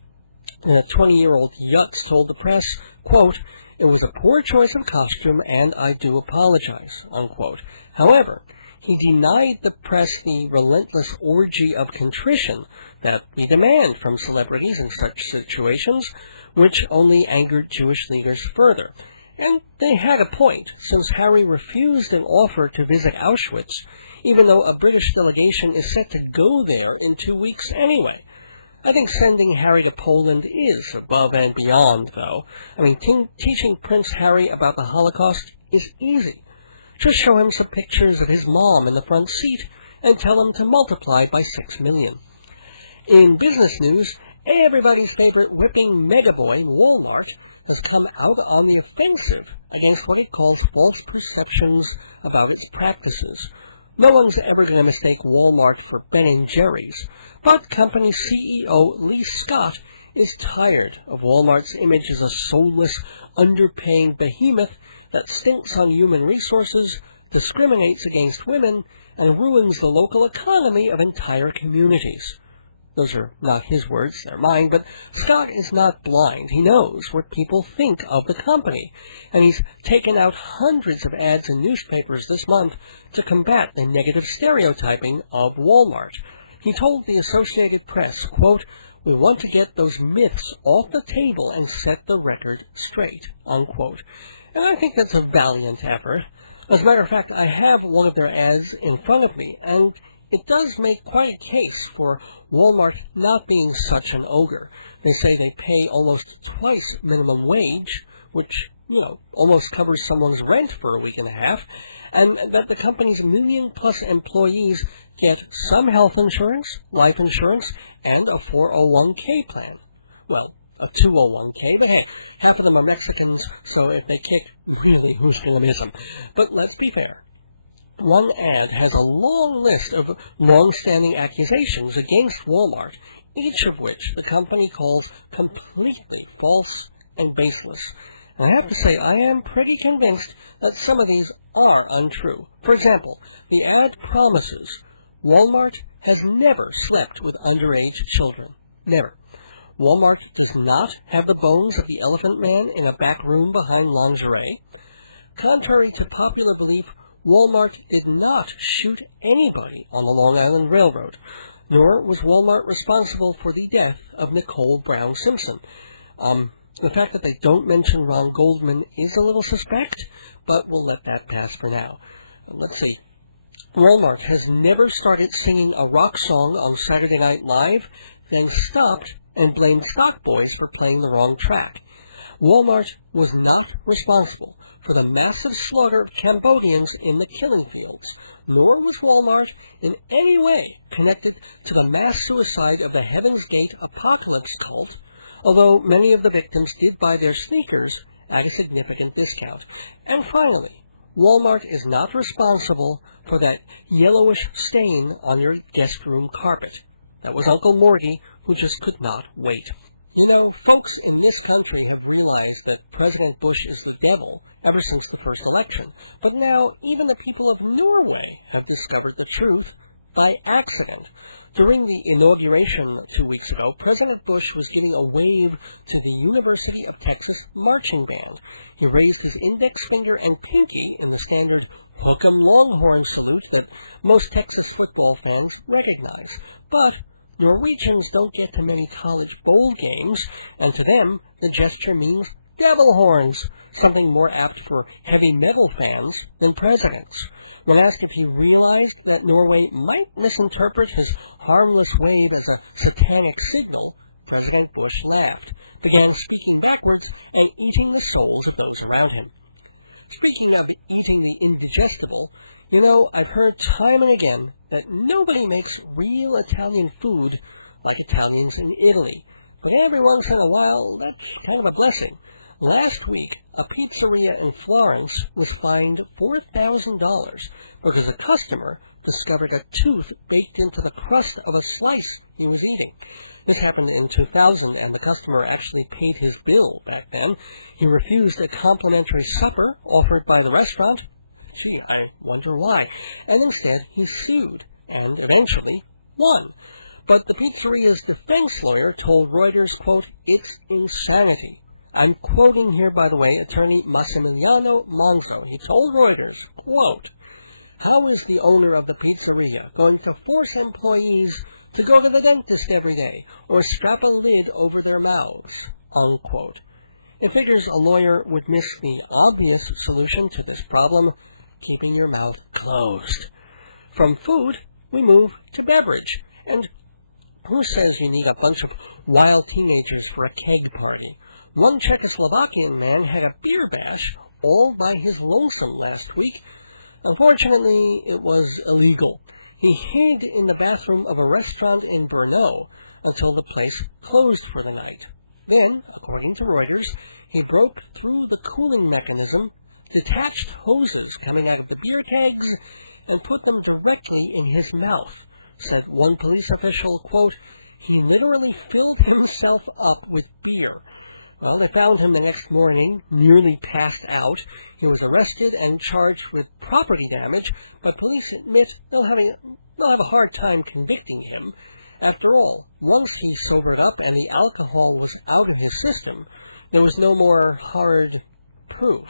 The 20-year-old Yutz told the press, quote, "It was a poor choice of costume, and I do apologize," unquote. However, he denied the press the relentless orgy of contrition that we demand from celebrities in such situations, which only angered Jewish leaders further. And they had a point, since Harry refused an offer to visit Auschwitz, even though a British delegation is set to go there in 2 weeks anyway. I think sending Harry to Poland is above and beyond, though. I mean, teaching Prince Harry about the Holocaust is easy. Just show him some pictures of his mom in the front seat and tell him to multiply by 6 million. In business news, everybody's favorite whipping megaboy, Walmart, has come out on the offensive against what it calls false perceptions about its practices. No one's ever going to mistake Walmart for Ben & Jerry's, but company CEO Lee Scott is tired of Walmart's image as a soulless, underpaying behemoth that stinks on human resources, discriminates against women, and ruins the local economy of entire communities. Those are not his words, they're mine, but Scott is not blind. He knows what people think of the company, and he's taken out hundreds of ads in newspapers this month to combat the negative stereotyping of Walmart. He told the Associated Press, quote, "We want to get those myths off the table and set the record straight," unquote. And I think that's a valiant effort. As a matter of fact, I have one of their ads in front of me, and it does make quite a case for Walmart not being such an ogre. They say they pay almost twice minimum wage, which, almost covers someone's rent for a week and a half, and that the company's 1 million-plus employees get some health insurance, life insurance, and a 401k plan. Well, a 201k, but hey, half of them are Mexicans, so if they kick, really, who's going to miss them? But let's be fair. One ad has a long list of long-standing accusations against Walmart, each of which the company calls completely false and baseless. And I have to say, I am pretty convinced that some of these are untrue. For example, the ad promises Walmart has never slept with underage children. Never. Walmart does not have the bones of the Elephant Man in a back room behind lingerie. Contrary to popular belief, Walmart did not shoot anybody on the Long Island Railroad, nor was Walmart responsible for the death of Nicole Brown Simpson. The fact that they don't mention Ron Goldman is a little suspect, but we'll let that pass for now. Let's see. Walmart has never started singing a rock song on Saturday Night Live, then stopped and blamed Stock Boys for playing the wrong track. Walmart was not responsible for the massive slaughter of Cambodians in the killing fields, nor was Walmart in any way connected to the mass suicide of the Heaven's Gate apocalypse cult, although many of the victims did buy their sneakers at a significant discount. And finally, Walmart is not responsible for that yellowish stain on your guest room carpet. That was Uncle Morty, who just could not wait. Folks in this country have realized that President Bush is the devil ever since the first election. But now even the people of Norway have discovered the truth by accident. During the inauguration 2 weeks ago, President Bush was giving a wave to the University of Texas marching band. He raised his index finger and pinky in the standard hook 'em Longhorn salute that most Texas football fans recognize. But Norwegians don't get to many college bowl games, and to them, the gesture means devil horns, something more apt for heavy metal fans than presidents. When asked if he realized that Norway might misinterpret his harmless wave as a satanic signal, President Bush laughed, began speaking backwards, and eating the souls of those around him. Speaking of eating the indigestible, I've heard time and again that nobody makes real Italian food like Italians in Italy. But every once in a while, that's kind of a blessing. Last week, a pizzeria in Florence was fined $4,000 because a customer discovered a tooth baked into the crust of a slice he was eating. This happened in 2000, and the customer actually paid his bill back then. He refused a complimentary supper offered by the restaurant. Gee, I wonder why. And instead, he sued, and eventually won. But the pizzeria's defense lawyer told Reuters, quote, "It's insanity." I'm quoting here, by the way, attorney Massimiliano Manzo. He told Reuters, quote, "How is the owner of the pizzeria going to force employees to go to the dentist every day or strap a lid over their mouths?" Unquote. It figures a lawyer would miss the obvious solution to this problem, keeping your mouth closed. From food, we move to beverage. And who says you need a bunch of wild teenagers for a keg party? One Czechoslovakian man had a beer bash all by his lonesome last week. Unfortunately, it was illegal. He hid in the bathroom of a restaurant in Brno until the place closed for the night. Then, according to Reuters, he broke through the cooling mechanism, detached hoses coming out of the beer kegs, and put them directly in his mouth. Said one police official, quote, "He literally filled himself up with beer." Well, they found him the next morning, nearly passed out. He was arrested and charged with property damage, but police admit they'll have a hard time convicting him. After all, once he sobered up and the alcohol was out of his system, there was no more hard proof.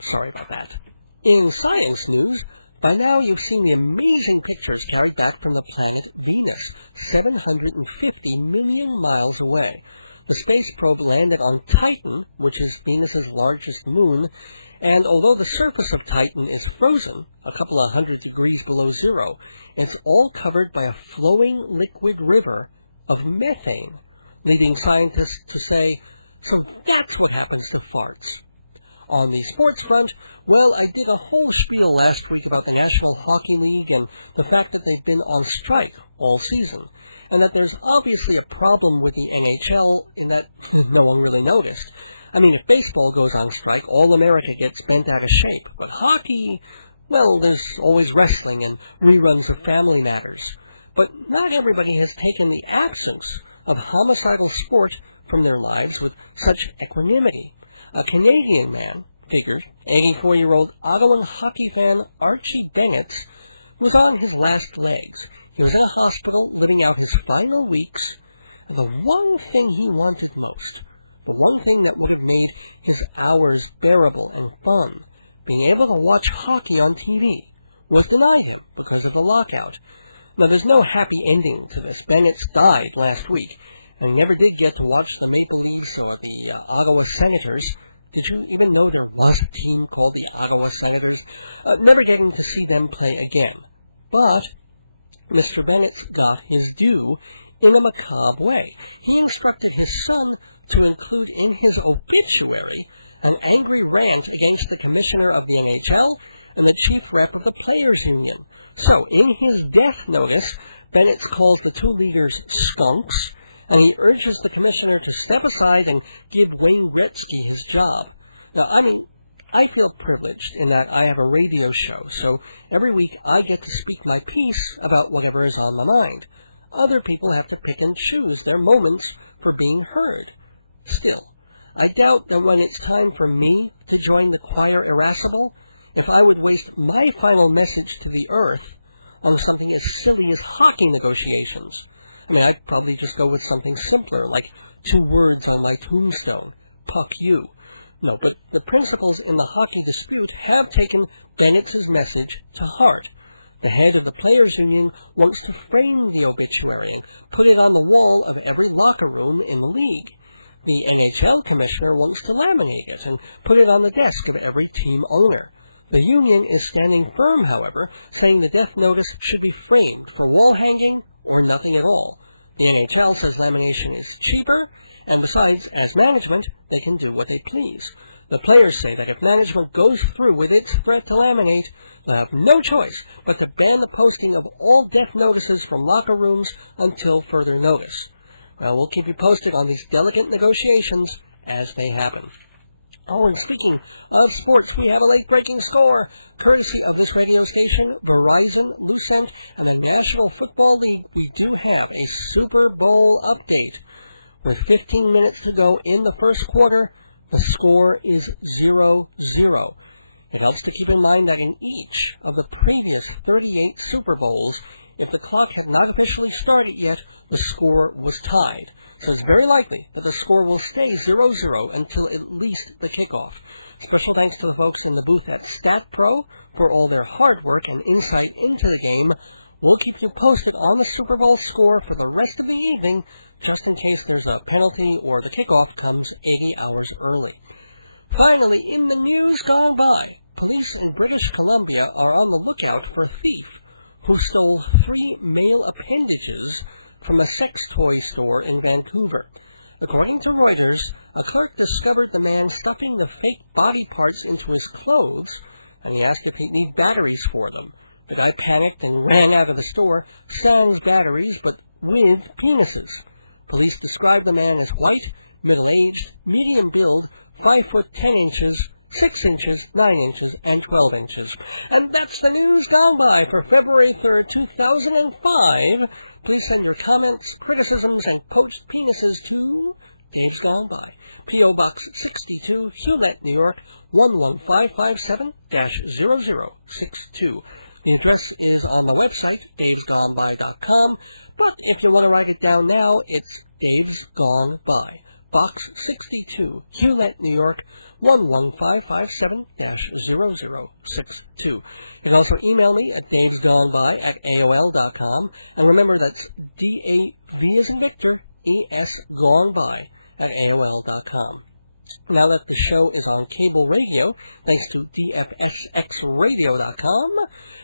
Sorry about that. In science news, by now you've seen the amazing pictures carried back from the planet Venus, 750 million miles away. The space probe landed on Titan, which is Venus's largest moon, and although the surface of Titan is frozen, a couple of 100 degrees below zero, it's all covered by a flowing liquid river of methane, leading scientists to say, so that's what happens to farts. On the sports front, well, I did a whole spiel last week about the National Hockey League and the fact that they've been on strike all season, and that there's obviously a problem with the NHL in that no one really noticed. I mean, if baseball goes on strike, all America gets bent out of shape, but hockey, well, there's always wrestling and reruns of Family Matters. But not everybody has taken the absence of homicidal sport from their lives with such equanimity. A Canadian man, figured, 84-year-old Ottawa hockey fan Archie Bennett, was on his last legs. He was in a hospital living out his final weeks, and the one thing he wanted most, the one thing that would have made his hours bearable and fun, being able to watch hockey on TV, was denied him because of the lockout. Now, there's no happy ending to this. Bennett died last week, and he never did get to watch the Maple Leafs or the Ottawa Senators. Did you even know there was a team called the Ottawa Senators? Never getting to see them play again. But Mr. Bennett got his due in a macabre way. He instructed his son to include in his obituary an angry rant against the commissioner of the NHL and the chief rep of the Players Union. So, in his death notice, Bennett calls the two leaguers skunks, and he urges the commissioner to step aside and give Wayne Gretzky his job. Now, I feel privileged in that I have a radio show, so every week I get to speak my piece about whatever is on my mind. Other people have to pick and choose their moments for being heard. Still, I doubt that when it's time for me to join the choir irascible, if I would waste my final message to the earth on something as silly as hockey negotiations. I'd probably just go with something simpler, like 2 words on my tombstone, puck you. No, but the principals in the hockey dispute have taken Bennett's message to heart. The head of the Players Union wants to frame the obituary and put it on the wall of every locker room in the league. The NHL commissioner wants to laminate it and put it on the desk of every team owner. The union is standing firm, however, saying the death notice should be framed for wall hanging or nothing at all. The NHL says lamination is cheaper, and besides, as management, they can do what they please. The players say that if management goes through with its threat to laminate, they'll have no choice but to ban the posting of all death notices from locker rooms until further notice. Well, we'll keep you posted on these delicate negotiations as they happen. Oh, and speaking of sports, we have a late-breaking score. Courtesy of this radio station, Verizon, Lucent, and the National Football League, we do have a Super Bowl update. With 15 minutes to go in the first quarter, the score is 0-0. It helps to keep in mind that in each of the previous 38 Super Bowls, if the clock had not officially started yet, the score was tied. So it's very likely that the score will stay 0-0 until at least the kickoff. Special thanks to the folks in the booth at StatPro for all their hard work and insight into the game. We'll keep you posted on the Super Bowl score for the rest of the evening, just in case there's a penalty or the kickoff comes 80 hours early. Finally, in the news gone by, police in British Columbia are on the lookout for a thief who stole 3 male appendages from a sex toy store in Vancouver. According to Reuters, a clerk discovered the man stuffing the fake body parts into his clothes, and he asked if he'd need batteries for them. The guy panicked and ran out of the store, sans batteries, but with penises. Police described the man as white, middle-aged, medium build, 5 foot 10 inches, 6 inches, 9 inches, and 12 inches. And that's the news gone by for February 3rd, 2005. Please send your comments, criticisms, and poached penises to Dave's Gone By, P.O. Box 62, Hewlett, New York, 11557-0062. The address is on the website, davesgoneby.com, but if you want to write it down now, it's Dave's Gone By, Box 62, Hewlett, New York, 11557-0062. You can also email me at davesgoneby@aol.com, and remember that's D-A-V as in Victor, E-S gone by at AOL.com. Now that the show is on cable radio, thanks to DFSXradio.com,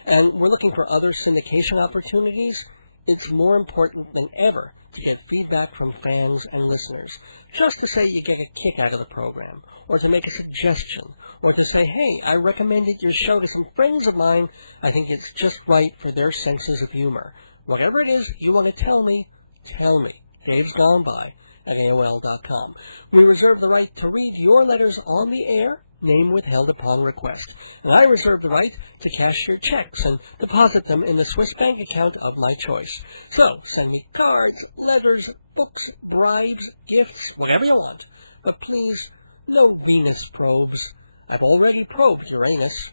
and we're looking for other syndication opportunities, it's more important than ever to get feedback from fans and listeners. Just to say you get a kick out of the program, or to make a suggestion, or to say, hey, I recommended your show to some friends of mine. I think it's just right for their senses of humor. Whatever it is you want to tell me, tell me. Dave's Gone By at AOL.com. We reserve the right to read your letters on the air, name withheld upon request. And I reserve the right to cash your checks and deposit them in the Swiss bank account of my choice. So, send me cards, letters, books, bribes, gifts, whatever you want. But please, no Venus probes. I've already probed Uranus.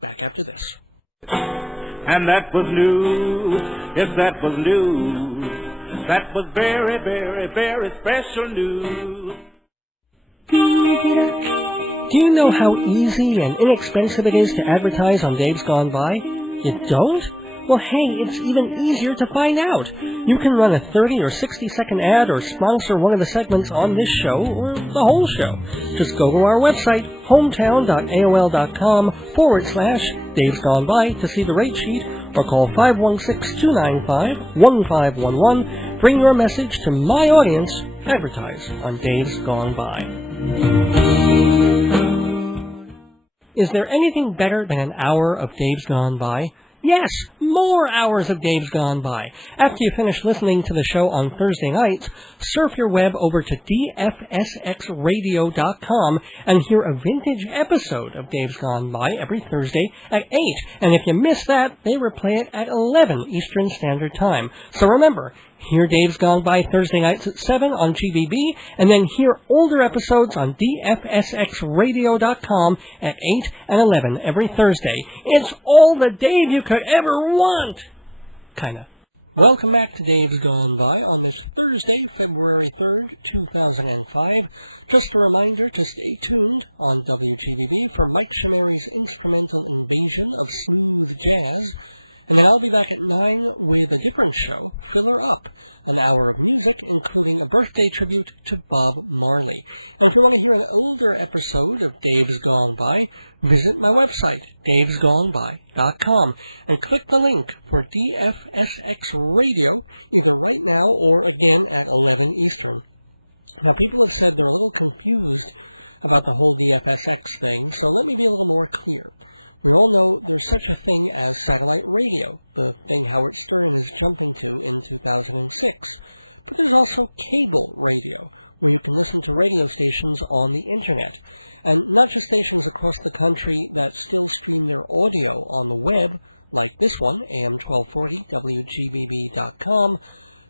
Back after this. And that was news, yes, that was news. That was very, very, very special news. Do you know how easy and inexpensive it is to advertise on Dave's Gone By? You don't? Well, hey, it's even easier to find out. You can run a 30 or 60-second ad or sponsor one of the segments on this show or the whole show. Just go to our website, hometown.aol.com/Dave's Gone By to see the rate sheet, or call 516-295-1511. Bring your message to my audience. Advertise on Dave's Gone By. Is there anything better than an hour of Dave's Gone By? Yes, more hours of Dave's Gone By. After you finish listening to the show on Thursday nights, surf your web over to dfsxradio.com and hear a vintage episode of Dave's Gone By every Thursday at 8. And if you miss that, they replay it at 11 Eastern Standard Time. So remember, hear Dave's Gone By Thursday nights at 7 on GBB, and then hear older episodes on dfsxradio.com at 8 and 11 every Thursday. It's all the Dave you could ever want! Kinda. Welcome back to Dave's Gone By on this Thursday, February 3rd, 2005. Just a reminder to stay tuned on WGBB for Mike Shamari's instrumental invasion of smooth jazz. And then I'll be back at 9 with a different show, Filler Up, an hour of music, including a birthday tribute to Bob Marley. And if you want to hear an older episode of Dave's Gone By, visit my website, davesgoneby.com, and click the link for DFSX Radio, either right now or again at 11 Eastern. Now, people have said they're a little confused about the whole DFSX thing, so let me be a little more clear. We all know there's such a thing as satellite radio, the thing Howard Stern is jumping to in 2006. But there's also cable radio, where you can listen to radio stations on the Internet. And not just stations across the country that still stream their audio on the web, like this one, AM 1240, WGBB.com,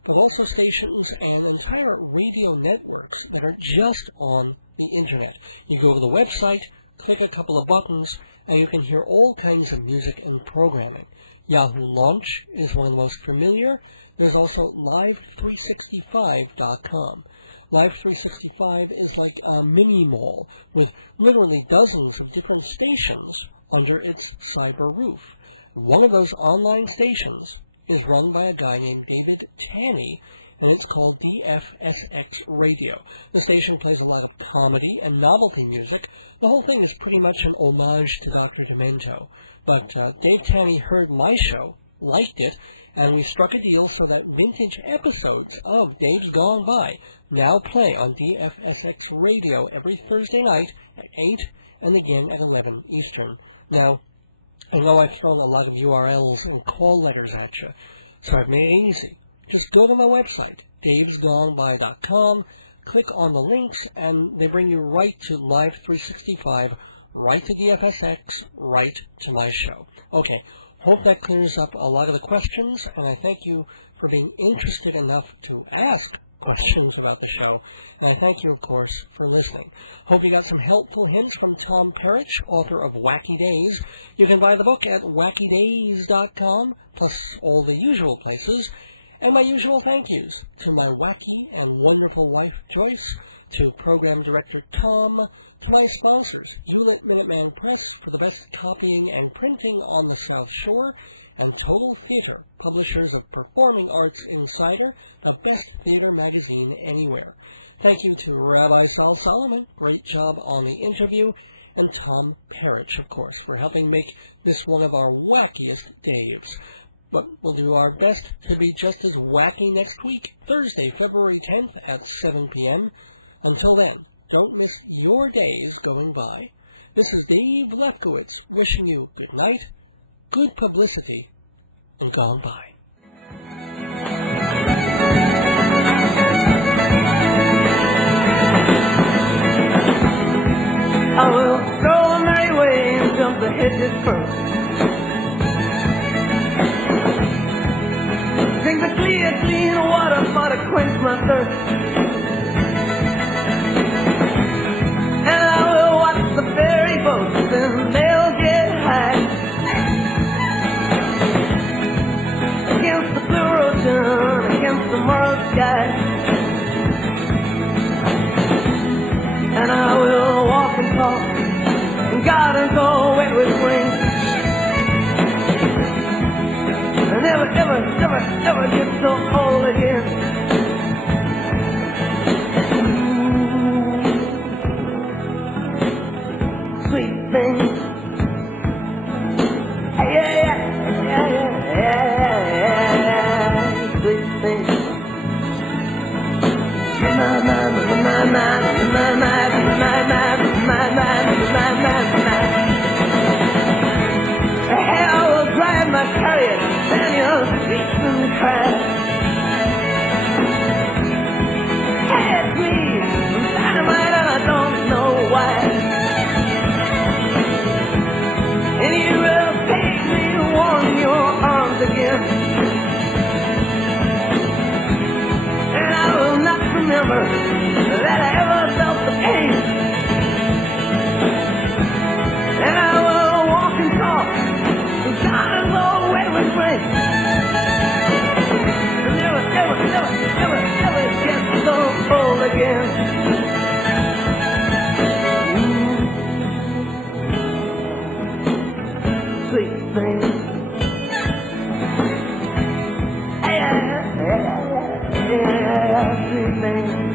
but also stations and entire radio networks that are just on the Internet. You go to the website, click a couple of buttons, and you can hear all kinds of music and programming. Yahoo Launch is one of the most familiar. There's also Live365.com. Live365 is like a mini mall with literally dozens of different stations under its cyber roof. One of those online stations is run by a guy named David Tanney, and it's called DFSX Radio. The station plays a lot of comedy and novelty music. The whole thing is pretty much an homage to Dr. Demento. But Dave Tanney heard my show, liked it, and we struck a deal so that vintage episodes of Dave's Gone By now play on DFSX Radio every Thursday night at 8 and again at 11 Eastern. Now, I know I've thrown a lot of URLs and call letters at you, so I've made it easy. Just go to my website, davesgoneby.com, click on the links, and they bring you right to Live 365, right to DFSX, right to my show. Okay, hope that clears up a lot of the questions, and I thank you for being interested enough to ask questions about the show, and I thank you, of course, for listening. Hope you got some helpful hints from Tom Peric, author of Wacky Days. You can buy the book at wackydays.com, plus all the usual places. And my usual thank yous to my wacky and wonderful wife, Joyce, to Program Director Tom, to my sponsors, Hewlett Minuteman Press for the best copying and printing on the South Shore, and Total Theater, publishers of Performing Arts Insider, the best theater magazine anywhere. Thank you to Rabbi Sol Solomon, great job on the interview, and Tom Peric, of course, for helping make this one of our wackiest Daves. But we'll do our best to be just as wacky next week, Thursday, February 10th at 7 p.m. Until then, don't miss your days going by. This is Dave Lefkowitz wishing you good night, good publicity, and gone by. I will go a merry way and jump the hedges first. Drink the clear, clean water for to quench my thirst. And I will watch the ferry boats and they'll get high against the blue ocean, against the moral sky. And I will walk and talk in gardens all wet with rain. Never, never, never, never get so old again. Sweet things. Yeah, yeah, yeah, yeah. Sweet things. I will drive my carriage down your streets and cry. Hey, please, dynamite, and I don't know why. And you will take me to warm your arms again. And I will not remember that I ever felt the pain. And I will walk and talk and try to go away with friends. Never, never, never, never, never get so old again. Sweet things. Yeah, yeah, yeah, sweet things.